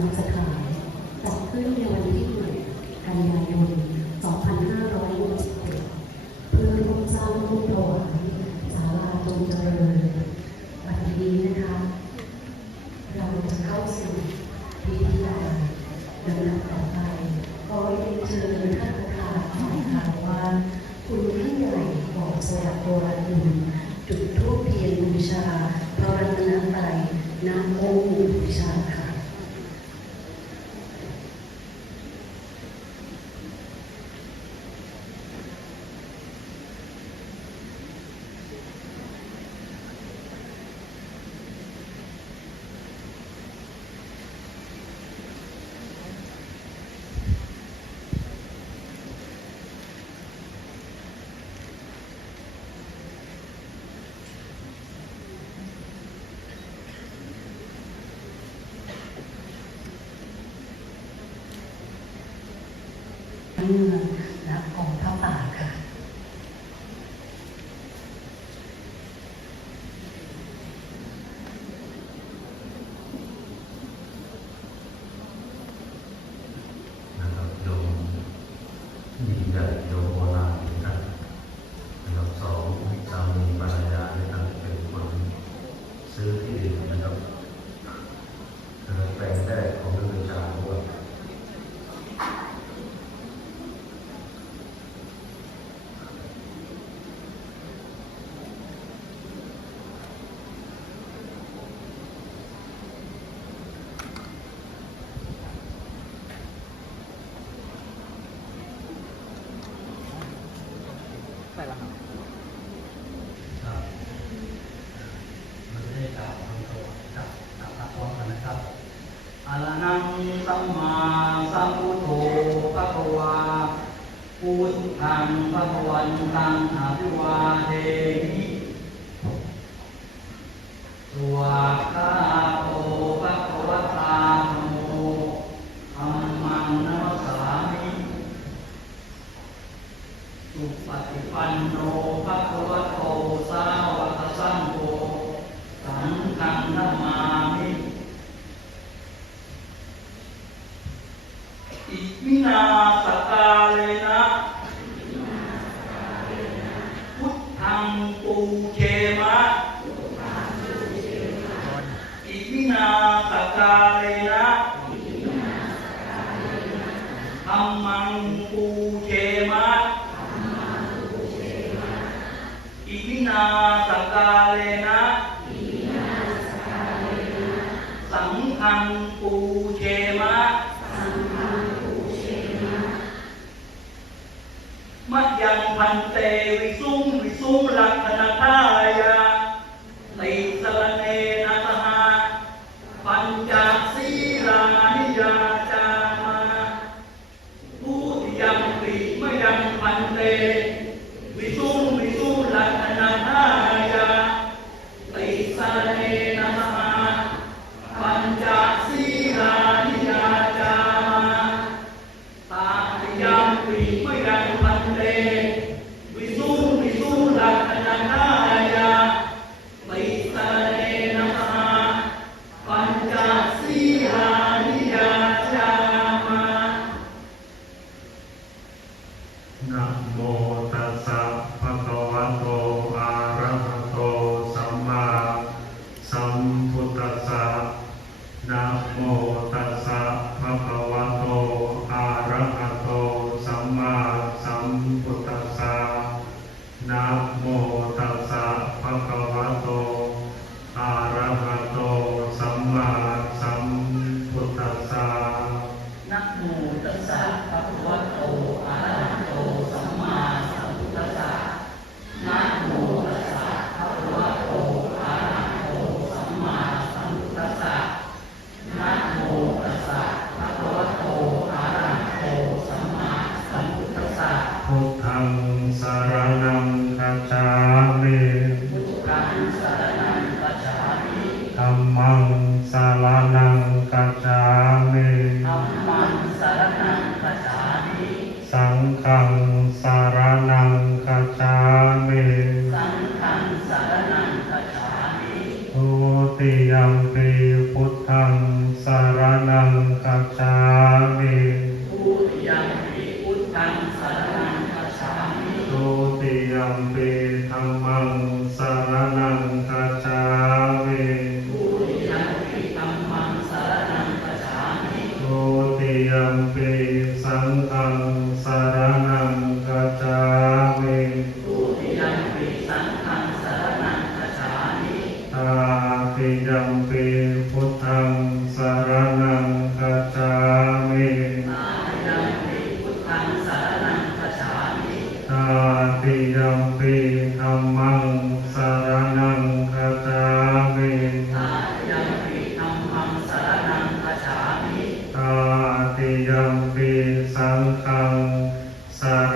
นำสถานจัดขึ้นในวันที่1กันยายน 2560 อินาสกาเลนะสังฆังปูเชมะมะยังพันเตวิสุงวิสุงลักพนาทายา Amen. ปีสังฆังสาร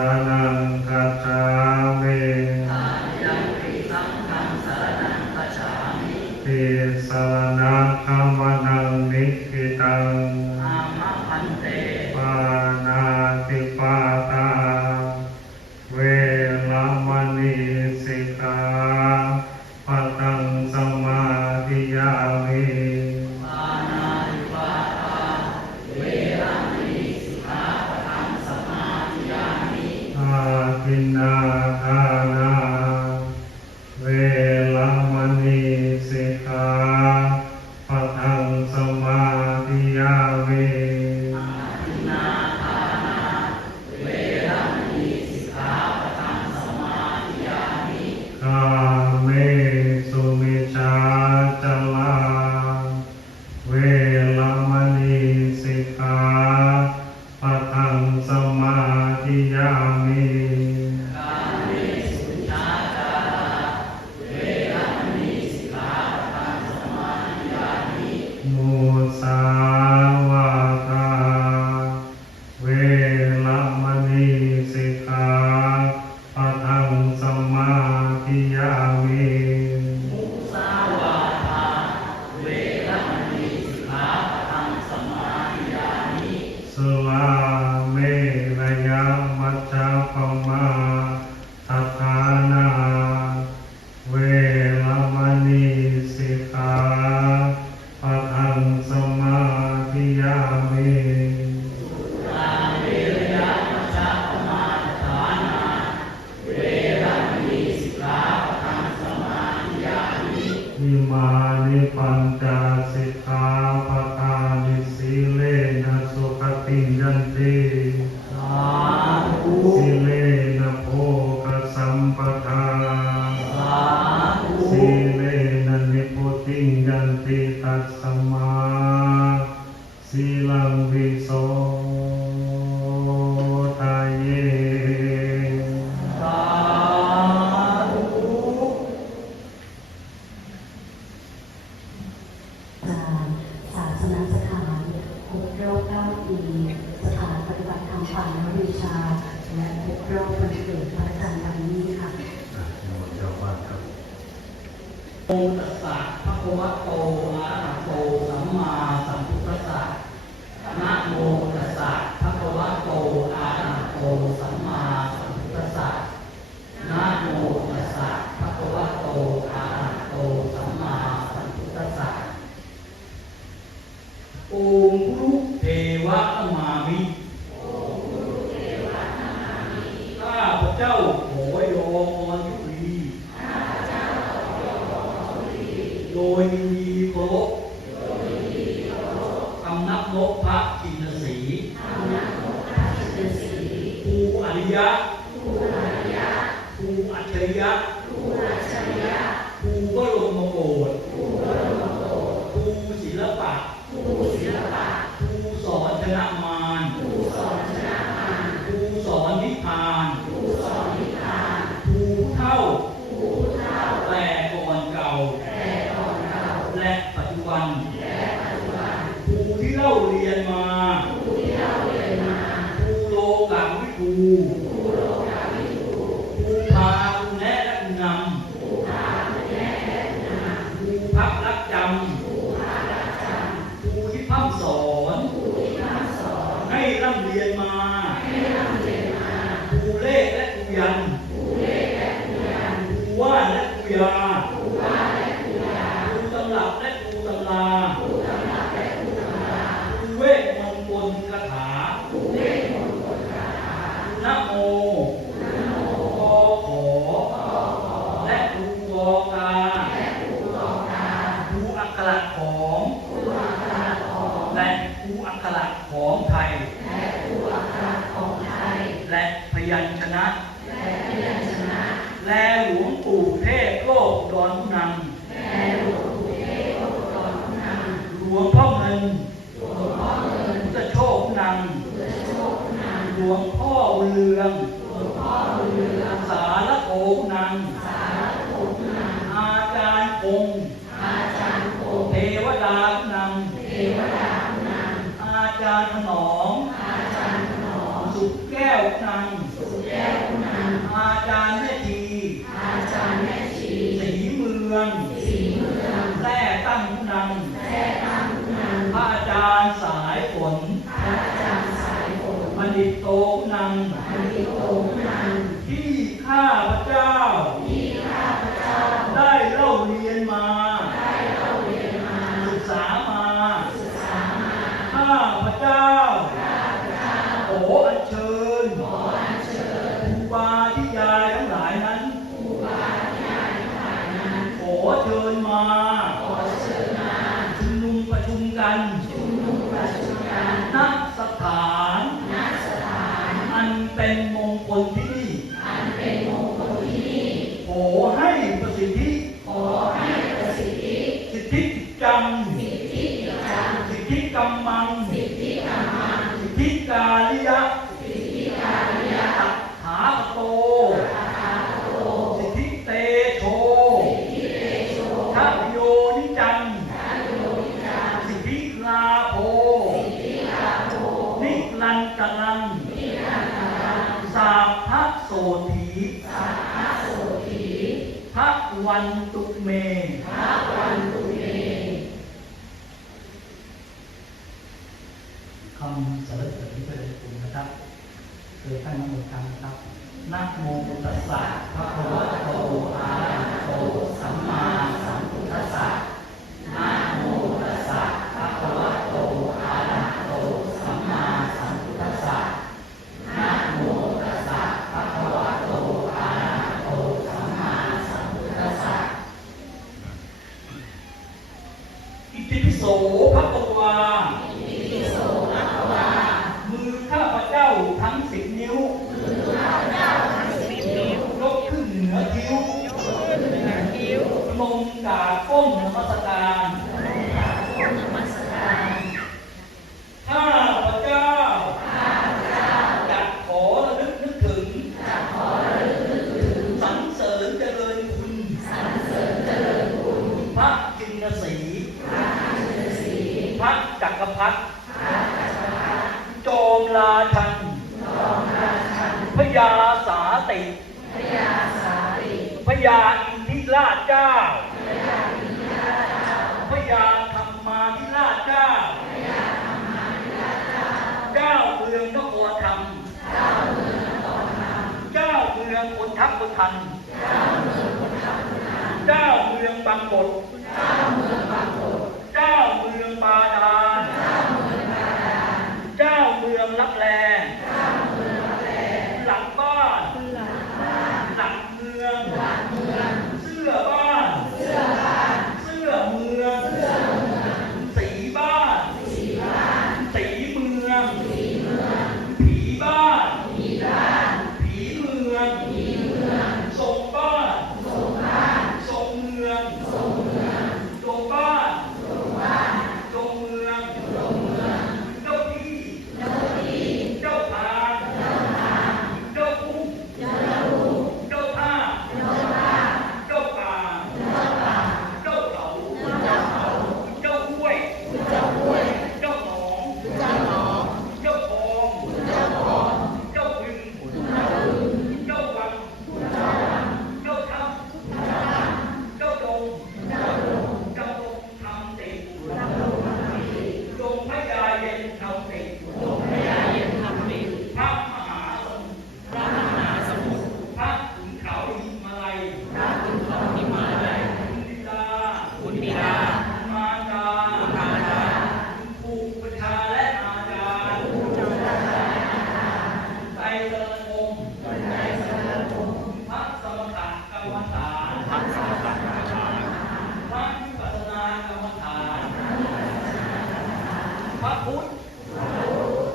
มาสีลังวิโส Oh. ของไทย สีเมือง แท่ตั้งผู้น โมตัสสะภะคะวะโตอะระหะโตสัมมา นาชังพญาสาติพญาอินทิราชเจ้าพญาธรรมาธิราชเจ้า เจ้าเมืองนครธรรม เจ้าเมืองคนทัพคนทัน เจ้าเมืองบางบทเจ้าเมืองปาดา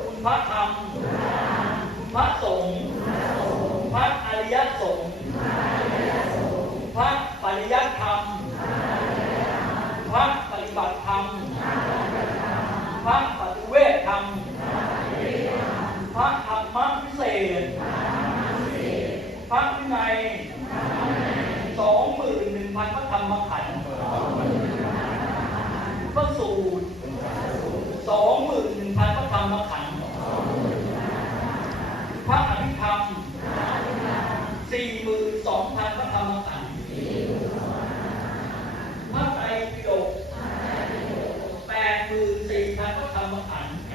คุณพระธรรม คุณพระสงฆ์พระอริยสงฆ์พระปริยัต การก็ทำบางอ่ากัน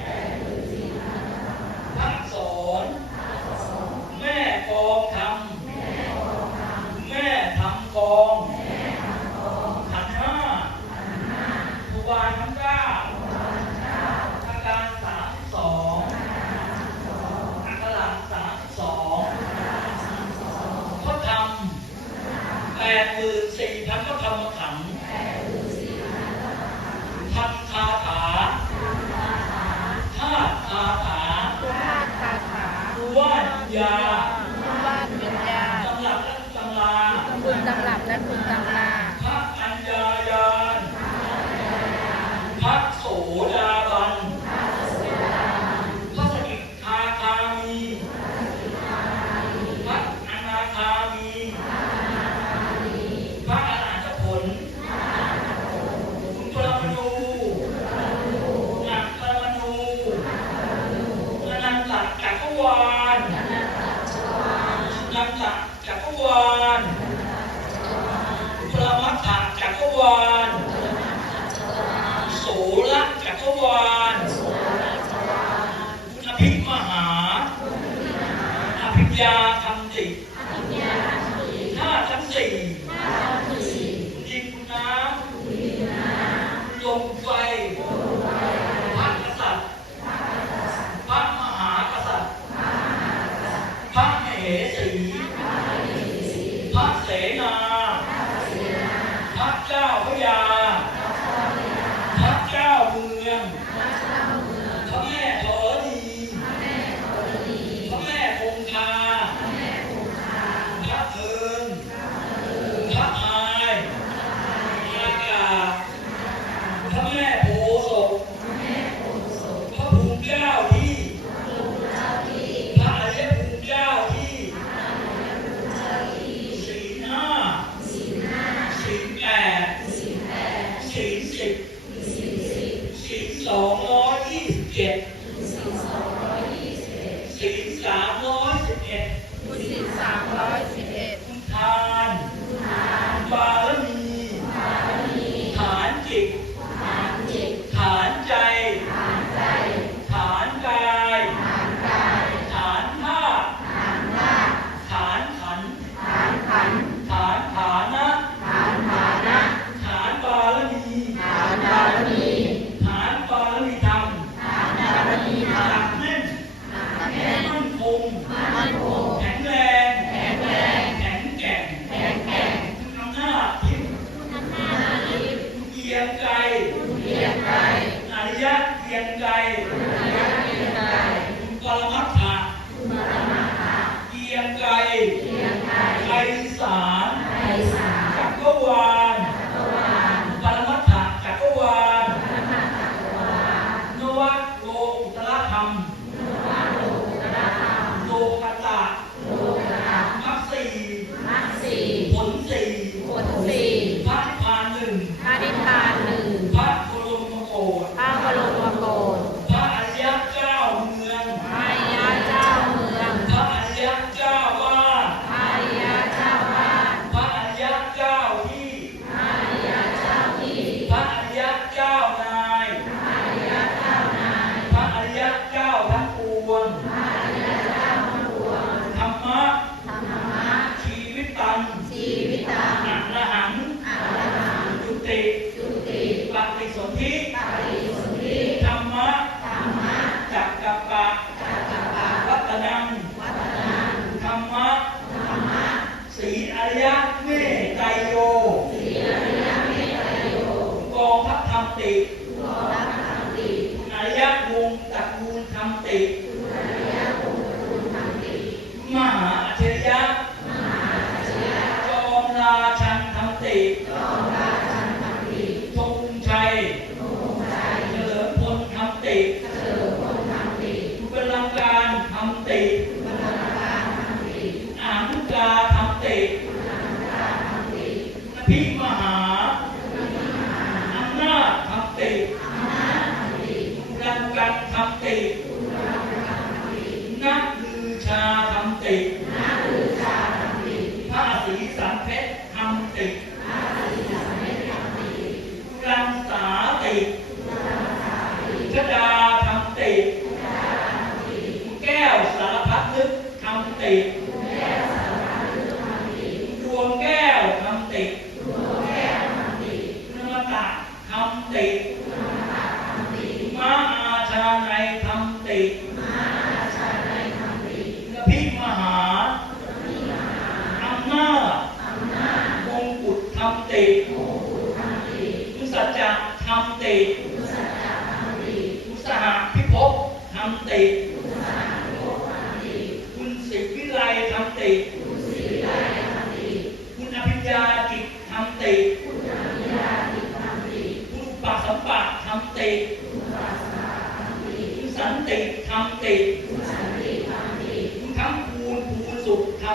Então, louvar.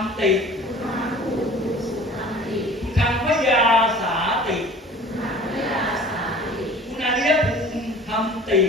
มติกังพยาสาติ คุณอรียภูมิทรมติ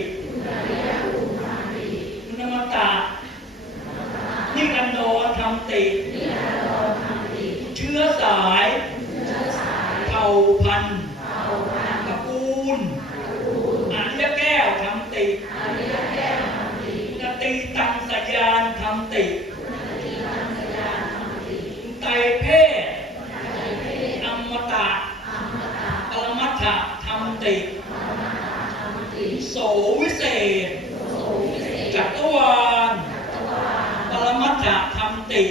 ติ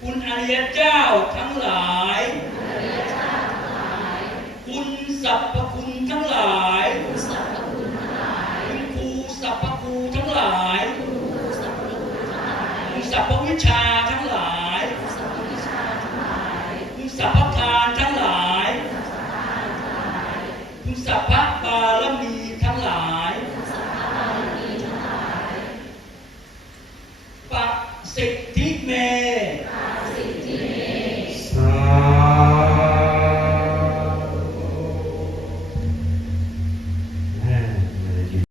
คุณอริยเจ้าทั้งหลาย คุณสัพพ